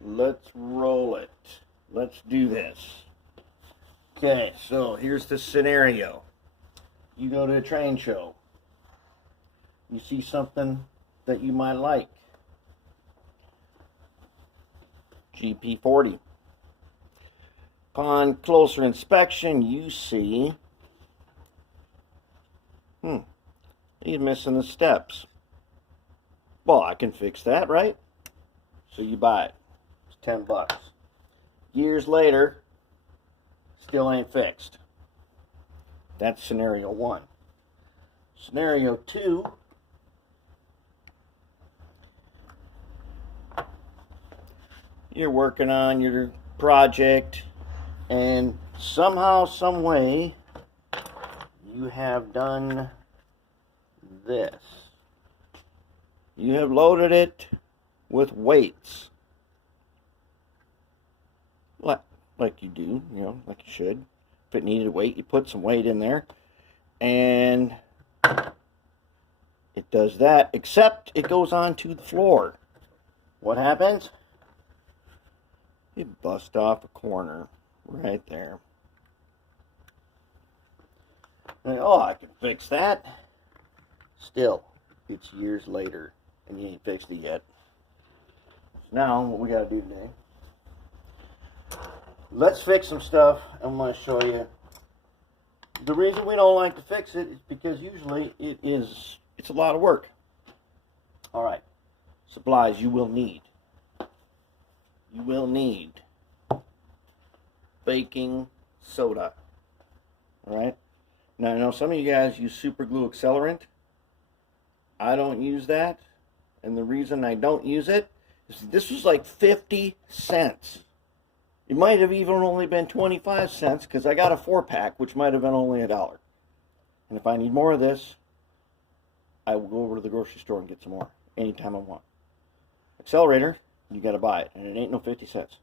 Let's roll it. Let's do this. Okay, so here's the scenario. You go to a train show. You see something that you might like. GP40. Upon closer inspection, you see, he's missing the steps. Well, I can fix that, right? So you buy it. It's 10 bucks. Years later, still ain't fixed. That's scenario 1. Scenario 2, you're working on your project, and somehow, some way, you have done this. You have loaded it with weights. Like you do, like you should. If it needed weight, you put some weight in there. And it does that, except it goes onto the floor. What happens? You bust off a corner right there. And, oh, I can fix that. Still, it's years later, and you ain't fixed it yet. So now, what we got to do today, let's fix some stuff. I'm going to show you. The reason we don't like to fix it is because usually it's a lot of work. All right, supplies you will need. You will need baking soda. All right. Now I know some of you guys use super glue accelerant. I don't use that, and the reason I don't use it is this was like 50 cents. It might have even only been 25 cents because I got a 4-pack, which might have been only $1. And if I need more of this, I will go over to the grocery store and get some more anytime I want. Accelerator, you got to buy it, and it ain't no 50 cents.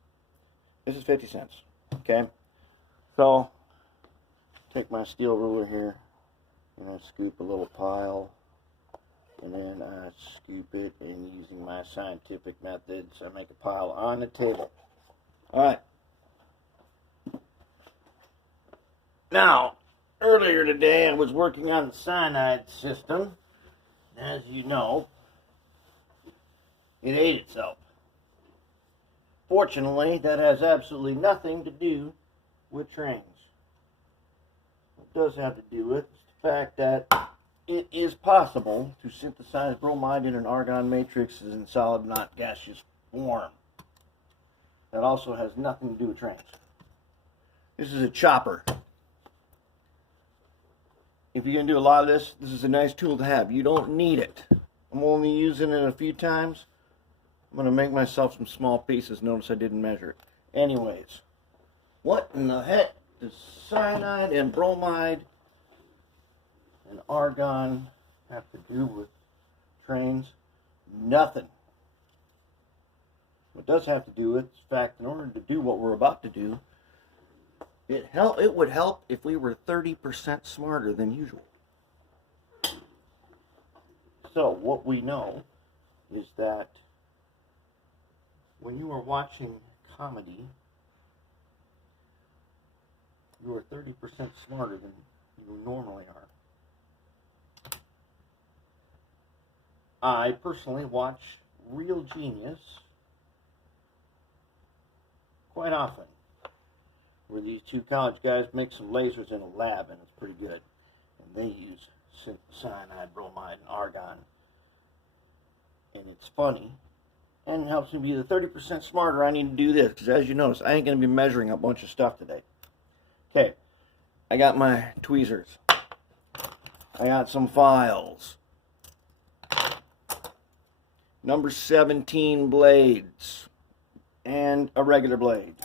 This is 50 cents, okay? So, take my steel ruler here, and I scoop a little pile, and then I scoop it, and using my scientific methods, I make a pile on the table. All right. Now, earlier today I was working on the cyanide system. As you know, it ate itself. Fortunately, that has absolutely nothing to do with trains. What it does have to do with is the fact that it is possible to synthesize bromide in an argon matrix in solid, not gaseous form. That also has nothing to do with trains. This is a chopper. If you're going to do a lot of this, this is a nice tool to have. You don't need it. I'm only using it a few times. I'm going to make myself some small pieces. Notice I didn't measure it. Anyways, what in the heck does cyanide and bromide and argon have to do with trains? Nothing. What it does have to do with is the fact, in order to do what we're about to do, it would help if we were 30% smarter than usual. So what we know is that when you are watching comedy, you are 30% smarter than you normally are. I personally watch Real Genius quite often, where these two college guys make some lasers in a lab, and it's pretty good. And they use cyanide, bromide, and argon. And it's funny, and it helps me be the 30% smarter I need to do this, because as you notice, I ain't going to be measuring a bunch of stuff today. Okay, I got my tweezers. I got some files. Number 17 blades, and a regular blade.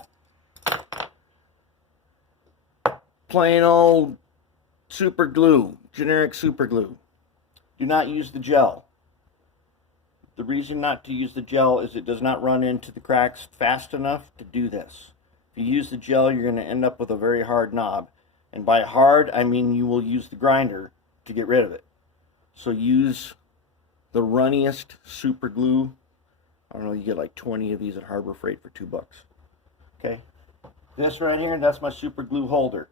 Plain old super glue, generic super glue. Do not use the gel. The reason not to use the gel is it does not run into the cracks fast enough to do this. If you use the gel, you're going to end up with a very hard knob. And by hard, I mean you will use the grinder to get rid of it. So use the runniest super glue I don't know, you get like 20 of these at Harbor Freight for $2. Okay, this right here, that's my super glue holder.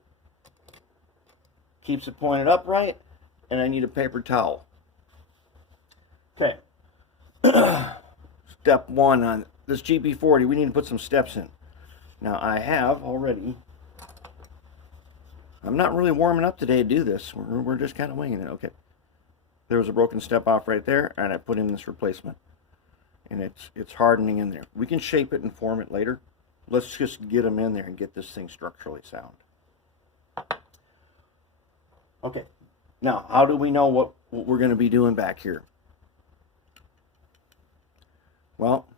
Keeps it pointed upright, and I need a paper towel. Okay, step one on this GP40, we need to put some steps in. Now I have already, I'm not really warming up today to do this, we're just kind of winging it. Okay, there was a broken step off right there, and I put in this replacement. And it's hardening in there. We can shape it and form it later. Let's just get them in there and get this thing structurally sound. Okay, now how do we know what we're going to be doing back here? Well,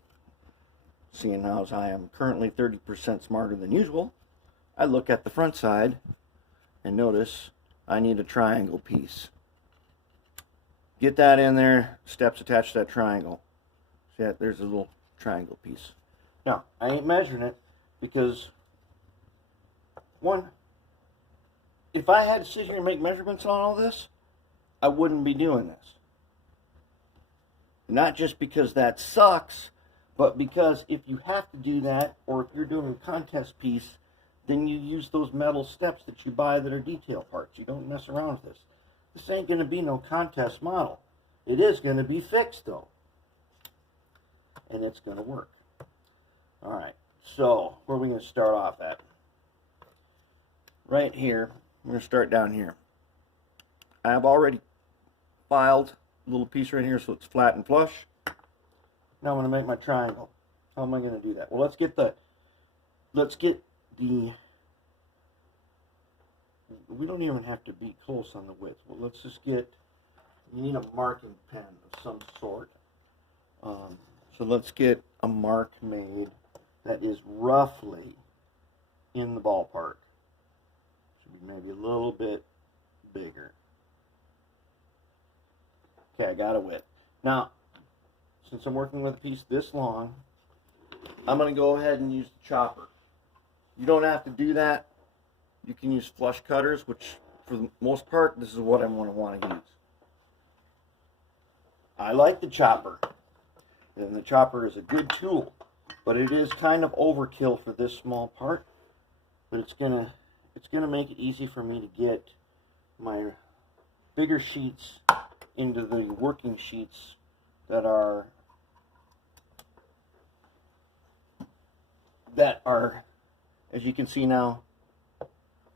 seeing as I am currently 30% smarter than usual, I look at the front side and notice I need a triangle piece. Get that in there, steps attached to that triangle. See that? There's a little triangle piece. Now, I ain't measuring it because, one, if I had to sit here and make measurements on all this, I wouldn't be doing this. Not just because that sucks, but because if you have to do that, or if you're doing a contest piece, then you use those metal steps that you buy that are detail parts. You don't mess around with this. This ain't going to be no contest model. It is going to be fixed, though. And it's going to work. Alright, so where are we going to start off at? Right here. We're going to start down here. I have already filed a little piece right here so it's flat and flush. Now I'm going to make my triangle. How am I going to do that? Well, let's get the, we don't even have to be close on the width. Well, let's just get, you need a marking pen of some sort. So let's get a mark made that is roughly in the ballpark. Should be maybe a little bit bigger. Okay, I got a width. Now, since I'm working with a piece this long, I'm going to go ahead and use the chopper. You don't have to do that. You can use flush cutters, which for the most part, this is what I'm going to want to use. I like the chopper. And the chopper is a good tool, but it is kind of overkill for this small part. But it's gonna make it easy for me to get my bigger sheets into the working sheets that are as you can see now,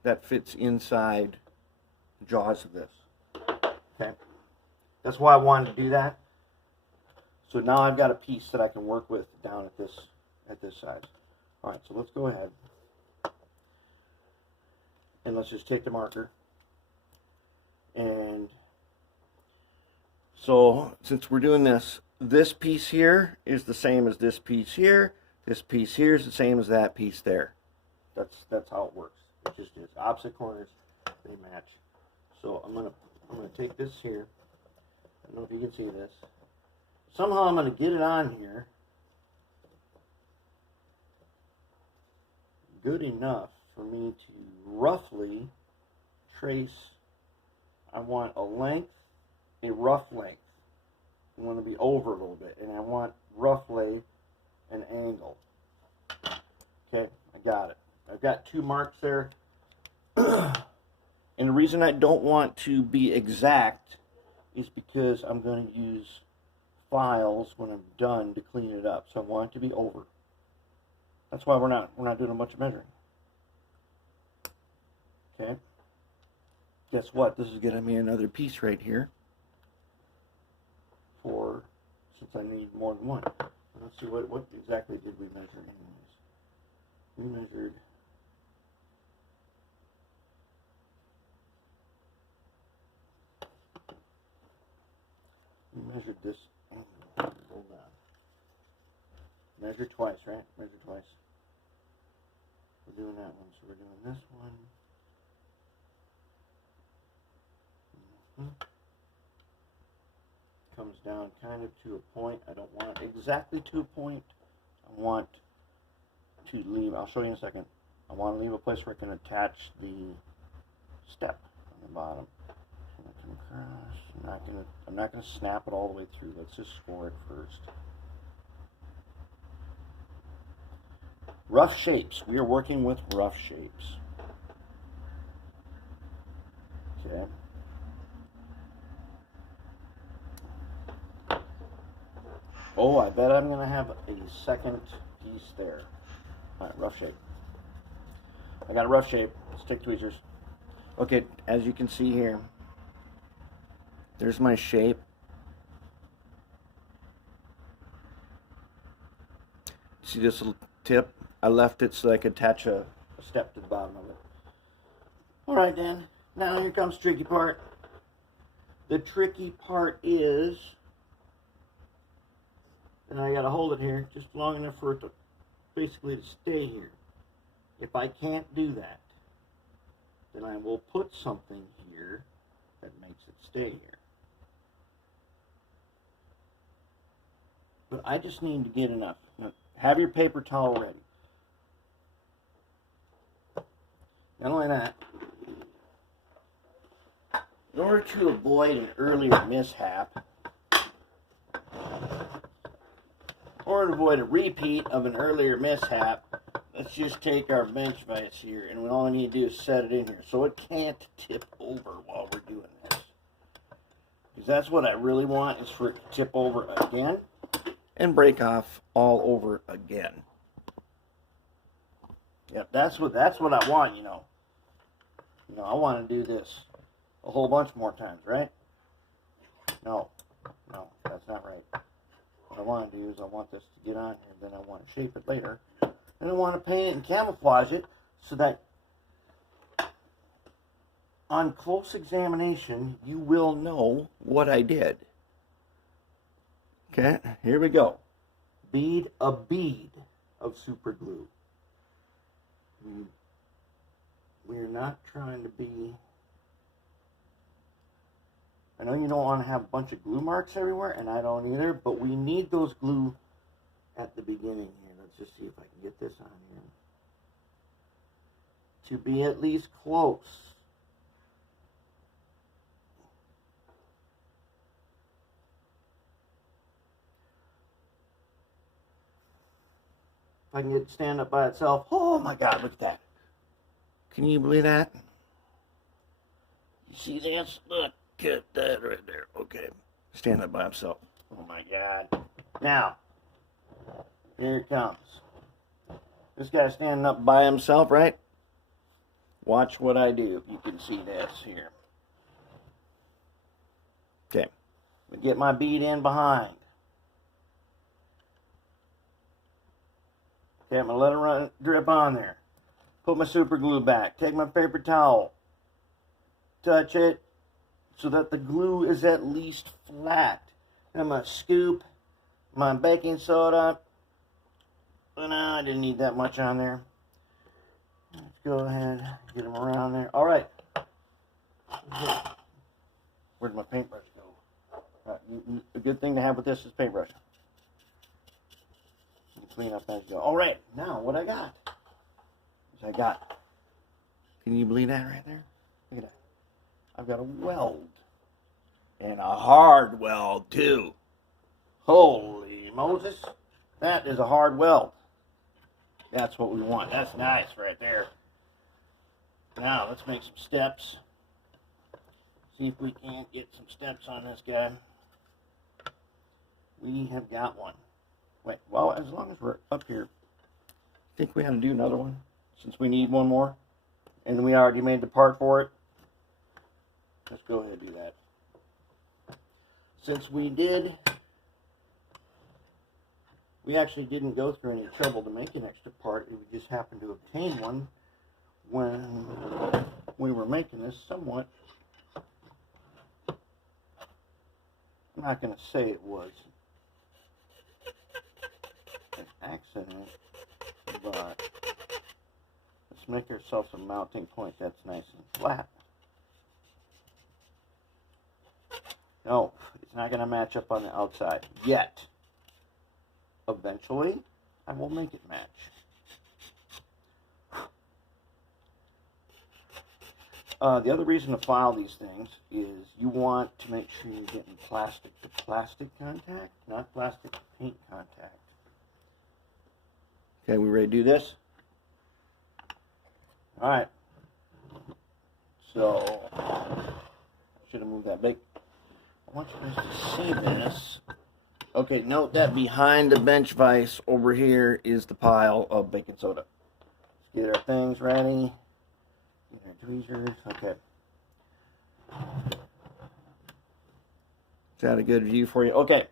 that fits inside the jaws of this. Okay, that's why I wanted to do that. So now I've got a piece that I can work with down at this size. All right, so let's go ahead and let's just take the marker. And so since we're doing this piece here is the same as this piece here. This piece here is the same as that piece there. That's how it works. It just is. Opposite corners, they match. So I'm gonna take this here. I don't know if you can see this. Somehow I'm going to get it on here good enough for me to roughly trace. I want a length, a rough length. I want to be over a little bit, and I want roughly an angle. Okay, I got it. I've got two marks there. And the reason I don't want to be exact is because I'm going to use files when I'm done to clean it up, so I want it to be over. That's why we're not doing a bunch of measuring. Okay. Guess what? This is getting me another piece right here. Since I need more than one. Let's see what exactly did we measure anyways. We measured this. Hold on. Measure twice, right? Measure twice. We're doing that one, so we're doing this one. Comes down kind of to a point. I don't want it exactly to a point. I want to leave, I'll show you in a second. I want to leave a place where I can attach the step on the bottom. I'm going to come across. I'm not going to snap it all the way through. Let's just score it first. Rough shapes. We are working with rough shapes. Okay. Oh, I bet I'm going to have a second piece there. All right, rough shape. I got a rough shape. Stick tweezers. Okay, as you can see here, there's my shape. See this little tip? I left it so I could attach a step to the bottom of it. Alright then, now here comes the tricky part. The tricky part is, and I gotta hold it here just long enough for it to basically to stay here. If I can't do that, then I will put something here that makes it stay here. But I just need to get enough. Now, have your paper towel ready. Not only that, in order to avoid an earlier mishap, or to avoid a repeat of an earlier mishap, let's just take our bench vise here, and all I need to do is set it in here so it can't tip over while we're doing this. Because that's what I really want, is for it to tip over again and break off all over again. Yep, that's what I want, you know. You know, I want to do this a whole bunch more times, right? No, that's not right. What I want to do is I want this to get on here, then I want to shape it later. And I want to paint it and camouflage it so that on close examination, you will know what I did. Okay, here we go. A bead of super glue. We're not trying to be... I know you don't want to have a bunch of glue marks everywhere, and I don't either, but we need those glue at the beginning here. Let's just see if I can get this on here. To be at least close. If I can get it to stand up by itself. Oh my God, look at that. Can you believe that? You see this? Look at that right there. Okay. Stand up by himself. Oh my God. Now, here it comes. This guy's standing up by himself, right? Watch what I do. You can see this here. Okay. I'm going to get my bead in behind. Okay, I'm going to let it run, drip on there. Put my super glue back. Take my paper towel. Touch it so that the glue is at least flat. And I'm going to scoop my baking soda. No, I didn't need that much on there. Let's go ahead, get them around there. All right. Where'd my paintbrush go? A good thing to have with this is paintbrush. Clean up as you go. All right, now what I got is can you believe that right there? Look at that. I've got a weld. And a hard weld, too. Holy Moses. That is a hard weld. That's what we want. That's nice right there. Now, let's make some steps. See if we can't get some steps on this guy. We have got one. Wait, well, as long as we're up here, I think we ought to do another one, since we need one more. And we already made the part for it. Let's go ahead and do that. Since we actually didn't go through any trouble to make an extra part. We just happened to obtain one when we were making this somewhat. I'm not going to say it was an accident, but let's make ourselves a mounting point that's nice and flat. No, it's not going to match up on the outside yet. Eventually, I will make it match. The other reason to file these things is you want to make sure you're getting plastic to plastic contact, not plastic to paint contact. Okay, we ready to do this? All right. So, I should have moved that big. I want you guys to see this. Okay, note that behind the bench vise over here is the pile of baking soda. Let's get our things ready. Get our tweezers. Okay. Is that a good view for you? Okay.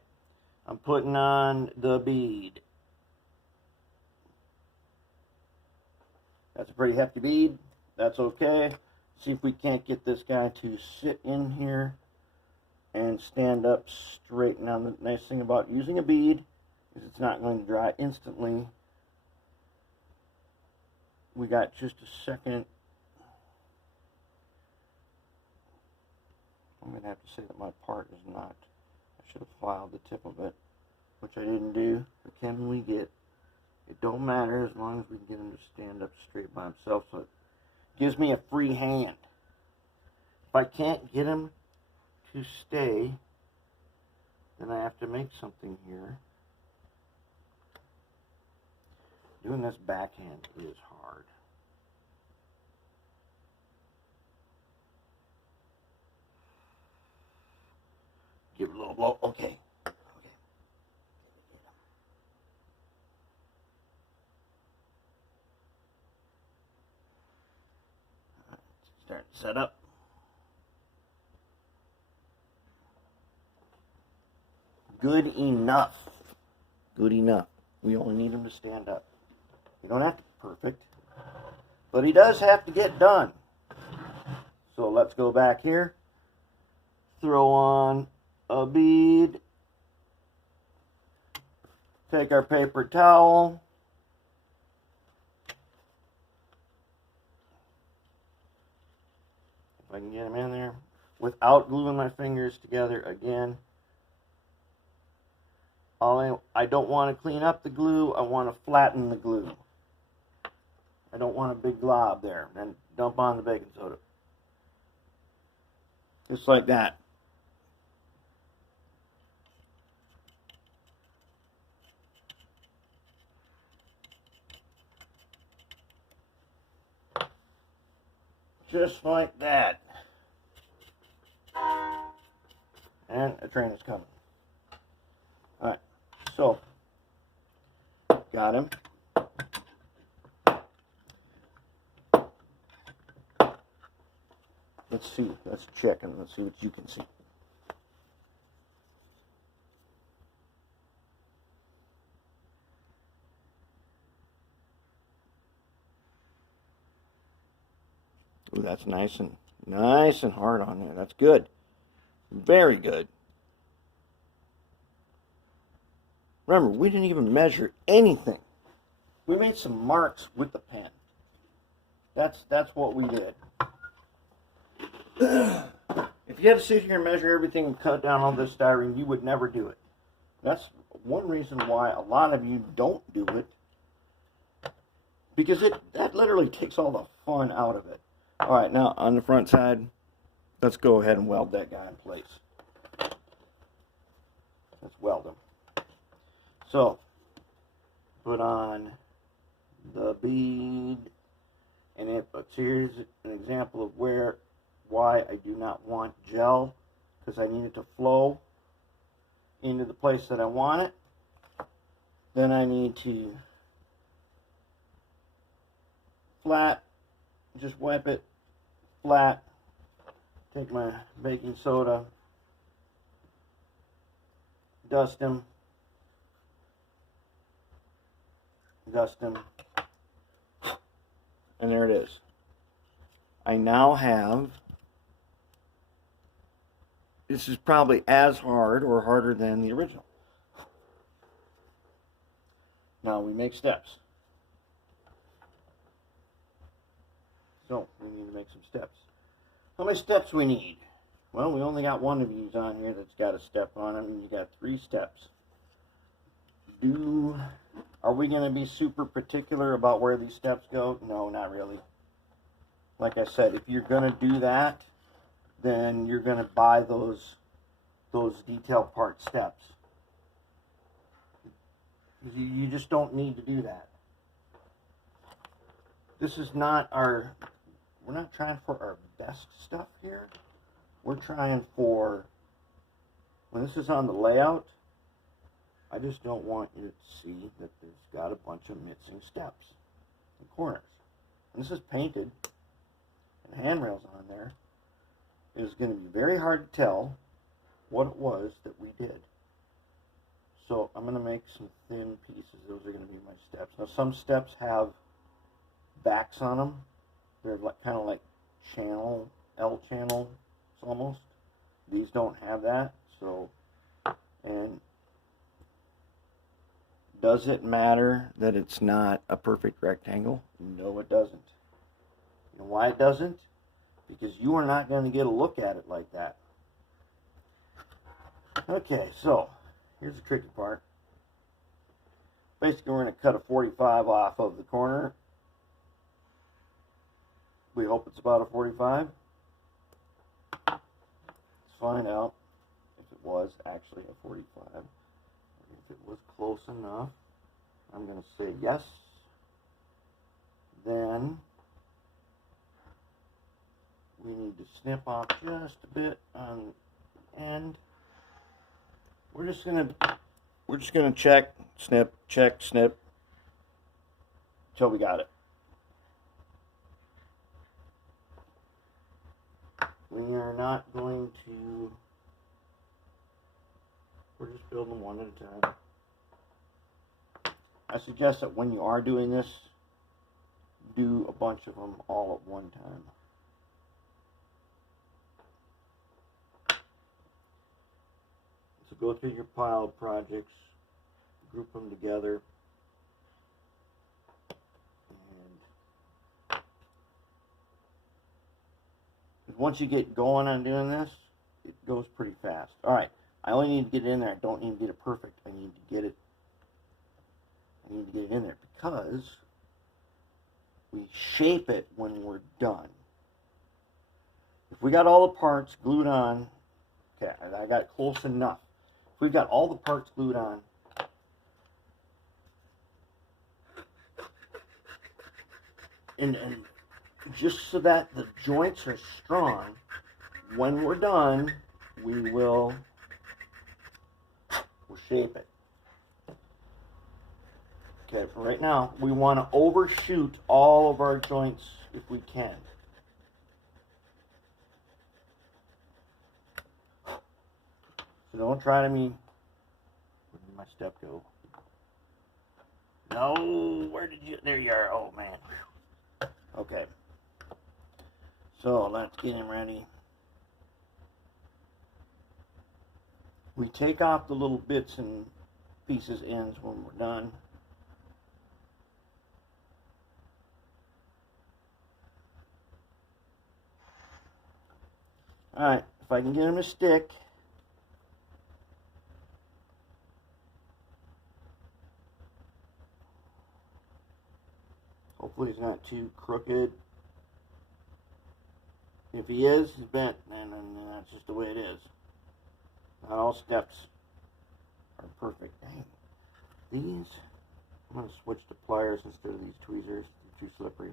I'm putting on the bead. That's a pretty hefty bead. That's okay. See if we can't get this guy to sit in here and stand up straight. Now, the nice thing about using a bead is it's not going to dry instantly. We got just a second. I'm going to have to say that my part is not. I should have filed the tip of it, which I didn't do. But can we get, it don't matter as long as we can get him to stand up straight by himself, so it gives me a free hand. If I can't get him to stay, then I have to make something here. Doing this backhand is hard. Give it a little blow. Okay. Start to set up. Good enough. Good enough. We only need him to stand up. You don't have to be perfect, but he does have to get done. So let's go back here. Throw on a bead. Take our paper towel. If I can get him in there without gluing my fingers together again. I don't want to clean up the glue. I want to flatten the glue. I don't want a big glob there. And dump on the baking soda. Just like that. Just like that. And a train is coming. Alright, so, got him. Let's see, let's check and let's see what you can see. Ooh, that's nice and hard on there. That's good. Very good. Remember, we didn't even measure anything. We made some marks with the pen. That's what we did. If you had to sit here and measure everything and cut down all this styrene, you would never do it. That's one reason why a lot of you don't do it. Because that literally takes all the fun out of it. Alright, now on the front side, let's go ahead and weld that guy in place. Let's weld him. So, put on the bead, and here's an example of why I do not want gel, because I need it to flow into the place that I want it. Then I need to just wipe it flat, take my baking soda, dust him, and there it is. I now have, this is probably as hard or harder than the original. Now we make steps. So we need to make some steps. How many steps we need? Well, we only got one of these on here that's got a step on it, and you got 3 steps. Are we going to be super particular about where these steps go? No, not really. Like I said, if you're going to do that, then you're going to buy those detail part steps. You just don't need to do that. this is not our, we're not trying for our best stuff here. We're trying for, when this is on the layout, I just don't want you to see that there's got a bunch of missing steps and corners. And this is painted and handrails on there. It is going to be very hard to tell what it was that we did. So I'm going to make some thin pieces. Those are going to be my steps. Now some steps have backs on them. They're like, kind of like channel, L channels almost. These don't have that. So, and does it matter that it's not a perfect rectangle? No, it doesn't. You know why it doesn't? Because you are not going to get a look at it like that. Okay, so here's the tricky part. Basically, we're going to cut a 45 off of the corner. We hope it's about a 45. Let's find out if it was actually a 45. If it was close enough, I'm going to say yes. Then we need to snip off just a bit on the end. We're just gonna check, snip, check, snip until we got it. We are not going to. We're just building one at a time. I suggest that when you are doing this, do a bunch of them all at one time. So go through your pile of projects, group them together, and once you get going on doing this, it goes pretty fast. All right, I only need to get it in there. I don't need to get it perfect. I need to get it in there because we shape it when we're done. If we got all the parts glued on, okay, I got close enough. If we've got all the parts glued on, and just so that the joints are strong, when we're done, we'll shape it. Okay, for right now, we want to overshoot all of our joints if we can. So don't try to me. Where did my step go? No, where did you? There you are. Oh man. Okay. So let's get him ready. We take off the little bits and pieces ends when we're done. Alright, if I can get him to stick. Hopefully he's not too crooked. If he is, he's bent, and that's just the way it is. Not all steps are perfect. Dang. These, I'm going to switch to pliers instead of these tweezers. They're too slippery.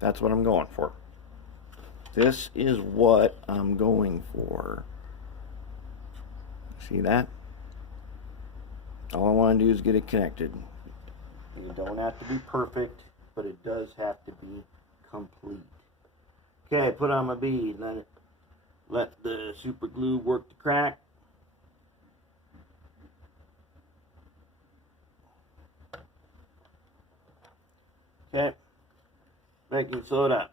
That's what I'm going for. This is what I'm going for. See that? All I want to do is get it connected. It don't have to be perfect, but it does have to be complete. Okay, put on my bead. Let the super glue work the crack. Okay, baking soda.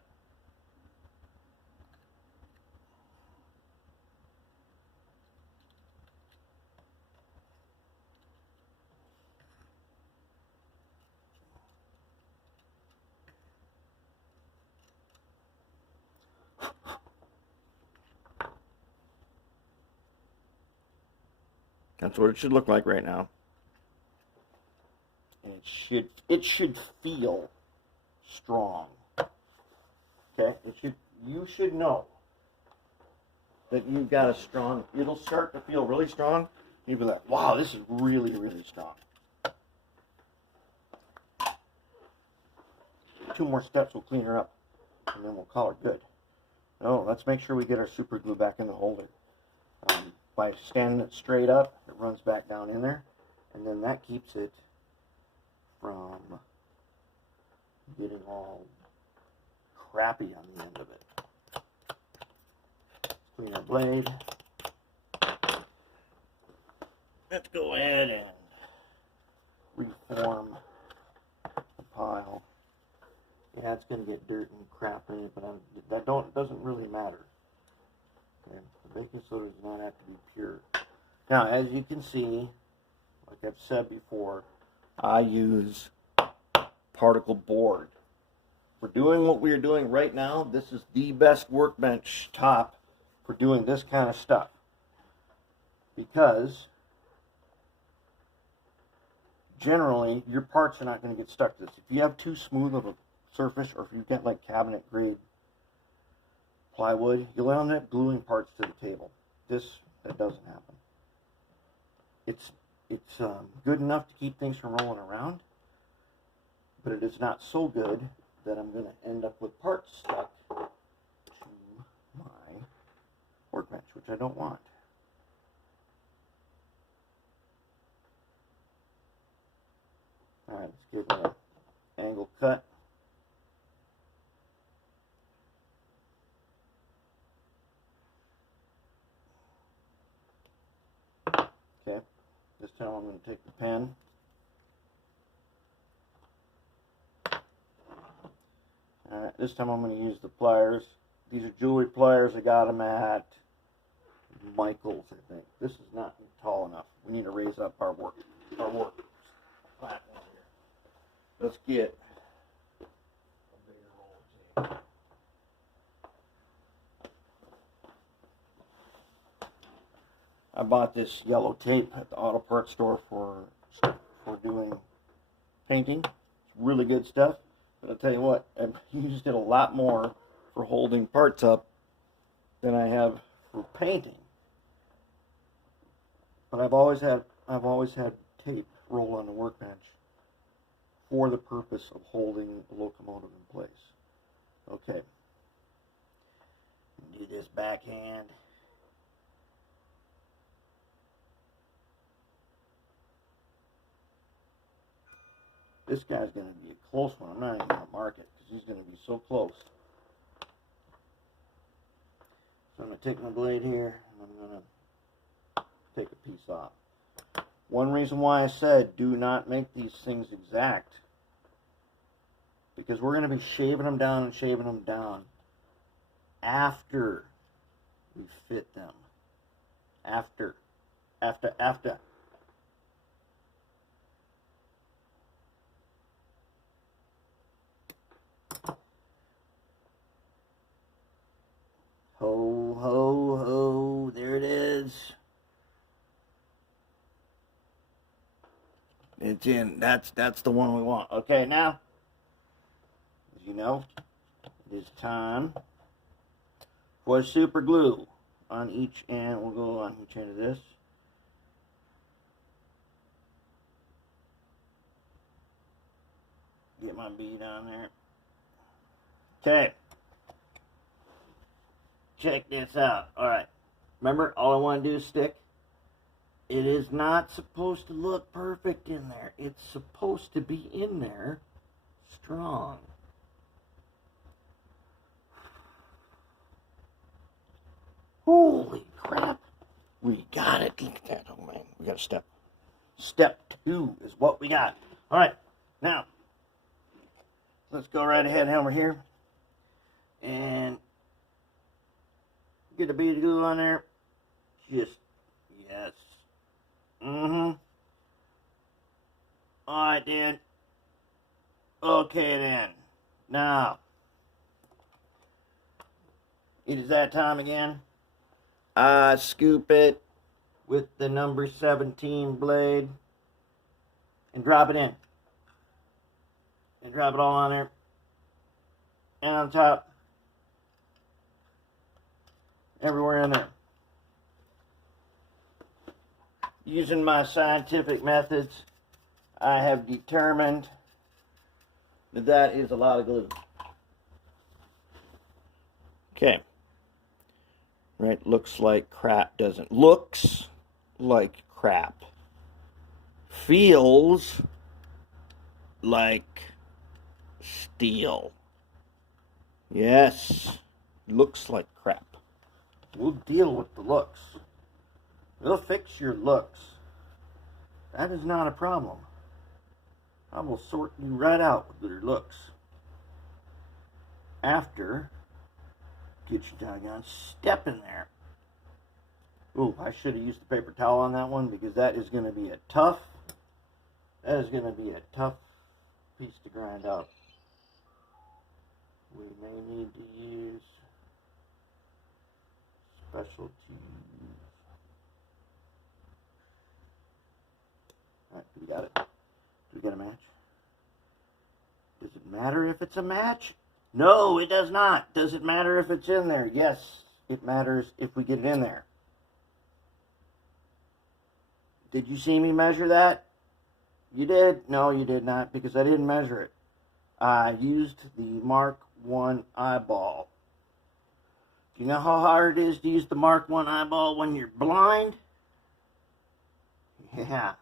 That's what it should look like right now. And it should feel strong. Okay? You should know that you've got a strong, it'll start to feel really strong. You'll be like, wow, this is really, really strong. 2 more steps will clean her up, and then we'll call her good. Oh, let's make sure we get our super glue back in the holder. By standing it straight up, it runs back down in there, and then that keeps it from getting all crappy on the end of it. Let's clean our blade. Let's go ahead and reform the pile. Yeah, it's going to get dirt and crap in it, but that doesn't really matter. Okay. The baking soda does not have to be pure. Now, as you can see, like I've said before, I use particle board. For doing what we are doing right now, this is the best workbench top for doing this kind of stuff. Because generally, your parts are not going to get stuck to this. If you have too smooth of a surface, or if you've got like cabinet grade plywood, you'll end up gluing parts to the table. That doesn't happen. It's good enough to keep things from rolling around, but it is not so good that I'm going to end up with parts stuck to my workbench, which I don't want. Alright, let's give it an angle cut. Okay, this time I'm going to take the pen. Alright, this time I'm going to use the pliers. These are jewelry pliers. I got them at Michael's, I think. This is not tall enough. We need to raise up our work platform here. Let's get a bigger roll of tape. I bought this yellow tape at the auto parts store for doing painting. It's really good stuff. But I'll tell you what, I've used it a lot more for holding parts up than I have for painting. But I've always had tape roll on the workbench for the purpose of holding the locomotive in place. Okay. Do this backhand. This guy's going to be a close one. I'm not even going to mark it because he's going to be so close. So I'm going to take my blade here and I'm going to take a piece off. One reason why I said do not make these things exact, because we're going to be shaving them down and shaving them down after we fit them. After. Ho, ho, ho, there it is. It's in. That's the one we want. Okay, now, as you know, it is time for super glue on each end. We'll go on each end of this. Get my bead on there. Okay. Check this out. Alright. Remember, all I want to do is stick. It is not supposed to look perfect in there. It's supposed to be in there strong. Holy crap. We got it. Look at that. Oh man, we got a step. Step 2 is what we got. Alright, now, let's go right ahead over here and get a bead of glue on there. Just, yes. Alright then. Okay then. Now, it is that time again. I scoop it with the number 17 blade and drop it in. And drop it all on there. And on top. Everywhere in there. Using my scientific methods, I have determined that is a lot of glue. Okay. Right, looks like crap, doesn't. Looks like crap. Feels like steel. Yes, looks like crap. We'll deal with the looks. We'll fix your looks. That is not a problem. I will sort you right out with your looks. After, get your doggone step in there. Ooh, I should have used the paper towel on that one because that is going to be a tough piece to grind up. We may need to use specialty. Alright, we got it. Do we get a match? Does it matter if it's a match? No, it does not. Does it matter if it's in there? Yes, it matters if we get it in there. Did you see me measure that? You did? No, you did not, because I didn't measure it. I used the Mark 1 eyeball. Do you know how hard it is to use the Mark 1 eyeball when you're blind? Yeah.